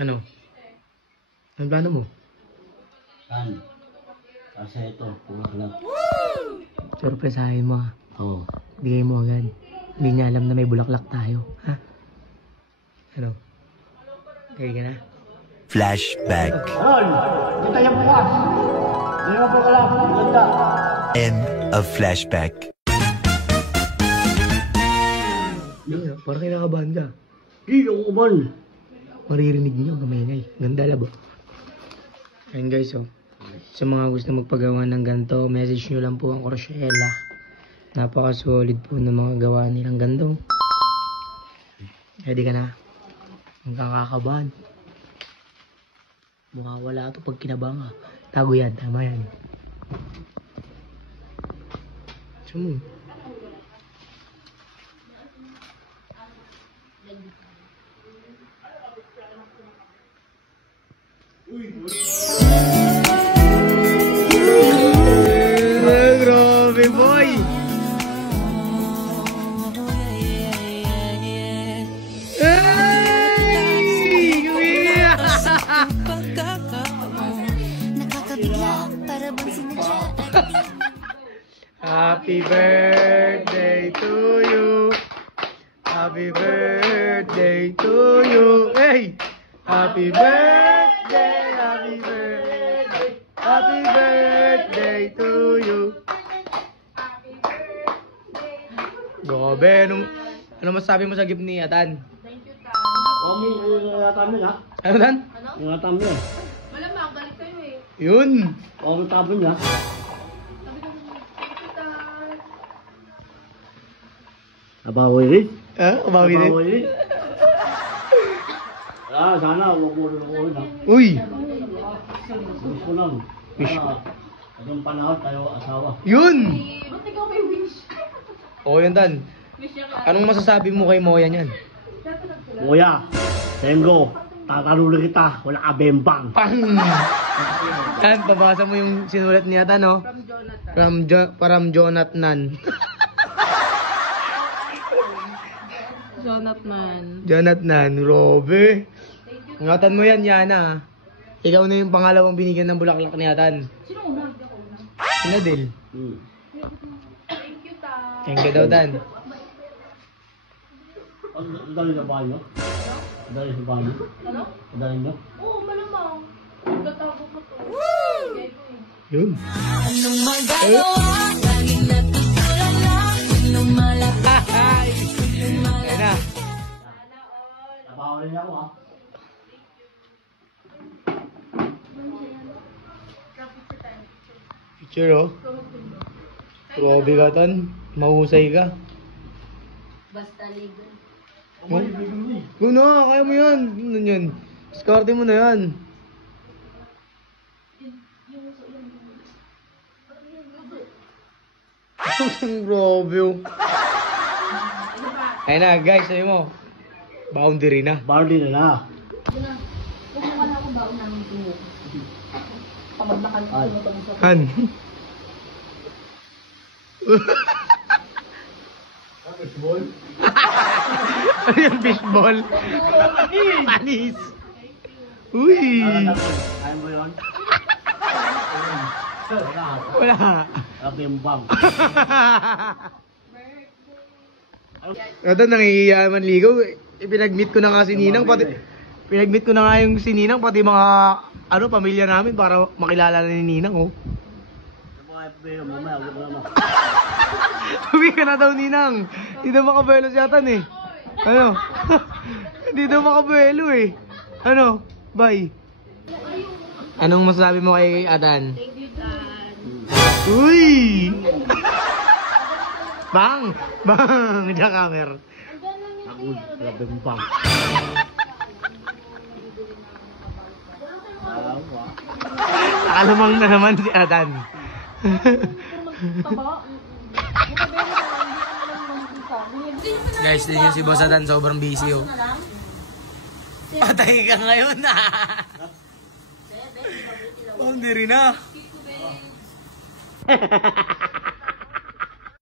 Ano? Anong plano mo? Kan. Kasi ito, bulaklak. Surpresahin mo ah. Oo. Bigay mo agad. Hindi niya alam na may bulaklak tayo. Ha? Ano? Kaya ka na? Flashback. Ayun! Kita niya bukas! Hindi mo po lang. Ganda. End of flashback. Parang kinakabahan ka. Di, yung uban. Maririnig niyo, kamingay. Ganda labo. Ayun guys, oh. Sa mga gusto magpagawa ng ganito, message nyo lang po ang Crochella. Napaka-solid po ng mga gawa nilang ganito. Ready ka na? Ang kakakabahan. Mukha wala ito pag kinabang ah. Tago yan, tama yan. Sumo. Grabe boy! Happy birthday to you. Happy birthday to you. Hey! Happy birthday, happy birthday, happy birthday to you. Gobe, ano masabi mo sa gift ni Atan? Thank you, Tan. Ingatan mo na. Ano Tan? Ano? Ingatan mo. Malamang, galit kayo eh. Yun! Ang tapon niya. Sabi ko, thank you, Tan. Nabawi rin. Ha? Kumawi din? Nabawi rin. Sana huwag mo rin na. Uy! Gusto lang. Anong panahon tayo asawa. Yun! Ba't ikaw may wish? O yun Tan. Wish niya ka. Anong masasabi mo kay Moya niyan? Kuya, Tengo, tatanulin kita. Wala ka bembang. Pang! Tan, pabasa mo yung sinulat niya Tan, no? From Jonathan. From Jonathan. Jonathan. Jonathan, Robe. Ingatan mo yan, Yana. Ikaw na yung pangalawang binigyan ng bulaklak ni Atan. Sino una? Sino Del? Thank you, Tan. Thank you daw, Tan. Ang dali sa bahay nyo? Ang dali sa bahay nyo? Ano? Ang dali nyo? Oo, malamang. Magtatago ko to. Bigay ko eh. Yun. Anong magagawa? Laging natutulala. Lumalapit. Ayun na. Nabawa rin ako ha. Picture, oh. Robe ka, Tan. Mahusay ka. Basta ligo. Yun na, kaya mo yan. Ano yan? Diskarte mo na yan. Grabe, oh. Ayun na, guys, sabi mo. Boundary na. Barley na na. Kumuha na akong baon namin tungo. Pamaglakad ko tungo sa Han. Fishball? Ano yung fishball? Panis. Uy. Ayaw mo yun? Wala. Bembang. Ito, nangihiyaman ligaw. Pinag-meet ko na nga si Ninang. Pinag-meet ko na nga yung si Ninang, pati mga pamilya namin para makilala na ni Ninang, oh. Mamaya, huwag mo naman. Uwi ka na daw, Ninang. Hindi daw makabuelo si Atan, eh. Ano? Hindi daw makabuelo, eh. Ano? Bye. Anong masasabi mo kay Atan? Thank you, Tan. Uy! Bang! Bang! Jackhammer. Agud, bembang. Nakalamang na naman si Atan. Guys, tingnan si Boss Atan, sobrang busy, oh. Patay ka ngayon, Boundary na.